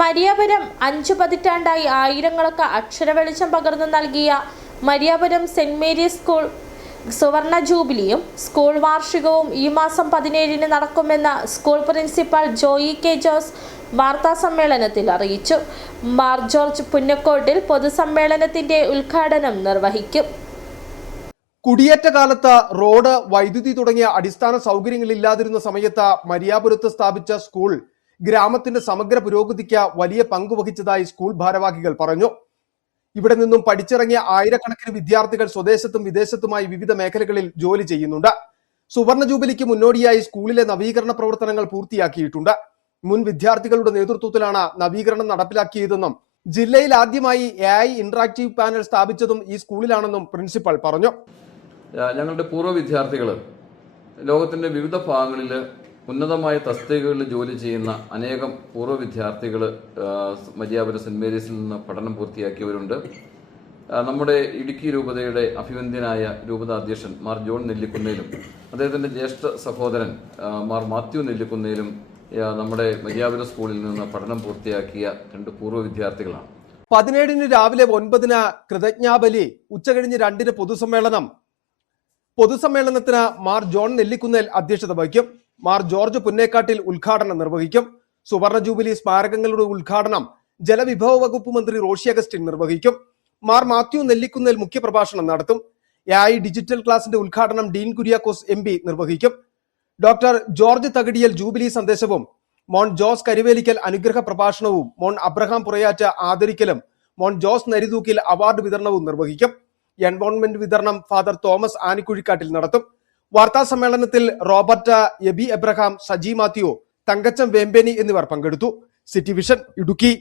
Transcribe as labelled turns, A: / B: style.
A: മരിയാപുരം അഞ്ചു പതിറ്റാണ്ടായി ആയിരങ്ങൾക്ക് അക്ഷരവെളിച്ചം പകർന്നു നൽകിയ Mariyapuram saint Mary's school സുവർണ ജൂബിലിയും സ്കൂൾ വാർഷികവും ഈ മാസം പതിനേഴിന് നടക്കുമെന്ന് school principal Joy K Jose വാർത്താ സമ്മേളനത്തിൽ അറിയിച്ചു. മാർ ജോർജ് പുന്നക്കോട്ടിൽ പൊതുസമ്മേളനത്തിന്റെ ഉദ്ഘാടനം നിർവഹിക്കും.
B: കുടിയേറ്റ കാലത്ത് റോഡ് വൈദ്യുതി തുടങ്ങിയ അടിസ്ഥാന സൗകര്യങ്ങളില്ലാതിരുന്ന സമയത്ത് മരിയാപുരത്ത് സ്ഥാപിച്ച സ്കൂൾ ഗ്രാമത്തിന്റെ സമഗ്ര പുരോഗതിക്ക് വലിയ പങ്കുവഹിച്ചതായി സ്കൂൾ ഭാരവാഹികൾ പറഞ്ഞു. ഇവിടെ നിന്നും പഠിച്ചിറങ്ങിയ ആയിരക്കണക്കിന് വിദ്യാർത്ഥികൾ സ്വദേശത്തും വിദേശത്തുമായി വിവിധ മേഖലകളിൽ ജോലി ചെയ്യുന്നുണ്ട്. സുവർണ ജൂബിലിക്ക് മുന്നോടിയായി സ്കൂളിലെ നവീകരണ പ്രവർത്തനങ്ങൾ പൂർത്തിയാക്കിയിട്ടുണ്ട്. മുൻ വിദ്യാർത്ഥികളുടെ നേതൃത്വത്തിലാണ് നവീകരണം നടപ്പിലാക്കിയതെന്നും ജില്ലയിൽ ആദ്യമായി എ ഐ ഇന്ററാക്റ്റീവ് പാനൽ സ്ഥാപിച്ചതും ഈ സ്കൂളിലാണെന്നും പ്രിൻസിപ്പൽ പറഞ്ഞു.
C: ഞങ്ങളുടെ പൂർവ വിദ്യാർത്ഥികൾ ലോകത്തിന്റെ വിവിധ ഭാഗങ്ങളിൽ ഉന്നതമായ തസ്തികകളിൽ ജോലി ചെയ്യുന്ന അനേകം പൂർവ വിദ്യാർത്ഥികൾ മര്യാപുരം സെന്റ് മേരീസിൽ നിന്ന് പഠനം പൂർത്തിയാക്കിയവരുണ്ട്. നമ്മുടെ ഇടുക്കി രൂപതയുടെ അഭിവന്ദ്യനായ രൂപത അധ്യക്ഷൻ മാർ ജോൺ നെല്ലിക്കുന്നേലും അദ്ദേഹത്തിന്റെ ജ്യേഷ്ഠ സഹോദരൻ മാർ മാത്യു നെല്ലിക്കുന്നേലും നമ്മുടെ മര്യാപുരം സ്കൂളിൽ നിന്ന് പഠനം പൂർത്തിയാക്കിയ രണ്ട് പൂർവ വിദ്യാർത്ഥികളാണ്.
B: പതിനേഴിന് രാവിലെ ഒൻപതിന് കൃതജ്ഞാബലി ഉച്ചകഴിഞ്ഞ് രണ്ടിന് പൊതുസമ്മേളനം. പൊതുസമ്മേളനത്തിന് മാർ ജോൺ നെല്ലിക്കുന്നേൽ അധ്യക്ഷത വഹിക്കും. മാർ ജോർജ് പുന്നേക്കാട്ടിൽ ഉദ്ഘാടനം നിർവഹിക്കും. സുവർണ ജൂബിലി സ്മാരകങ്ങളുടെ ഉദ്ഘാടനം ജലവിഭവ വകുപ്പ് മന്ത്രി റോഷി അഗസ്റ്റിൻ നിർവഹിക്കും. മാർ മാത്യു നെല്ലിക്കുന്നിൽ മുഖ്യപ്രഭാഷണം നടത്തും. എ ഐ ഡിജിറ്റൽ ക്ലാസിന്റെ ഉദ്ഘാടനം ഡീൻ കുര്യാക്കോസ് എം പി നിർവഹിക്കും. ഡോക്ടർ ജോർജ് തകടിയൽ ജൂബിലി സന്ദേശവും മോൺ ജോസ് കരുവേലിക്കൽ അനുഗ്രഹ പ്രഭാഷണവും മോൺ അബ്രഹാം പുറയാറ്റ ആദരിക്കലും മോൺ ജോസ് നരിതൂക്കിൽ അവാർഡ് വിതരണവും നിർവഹിക്കും. എൻവോൺമെന്റ് വിതരണം ഫാദർ തോമസ് ആനിക്കുഴിക്കാട്ടിൽ നടത്തും. വാർത്താ സമ്മേളനത്തിൽ റോബർട്ട എബി എബ്രഹാം സജി മാത്യു തങ്കച്ചം വേമ്പേനി എന്നിവർ പങ്കെടുത്തു. City Vision Idukki.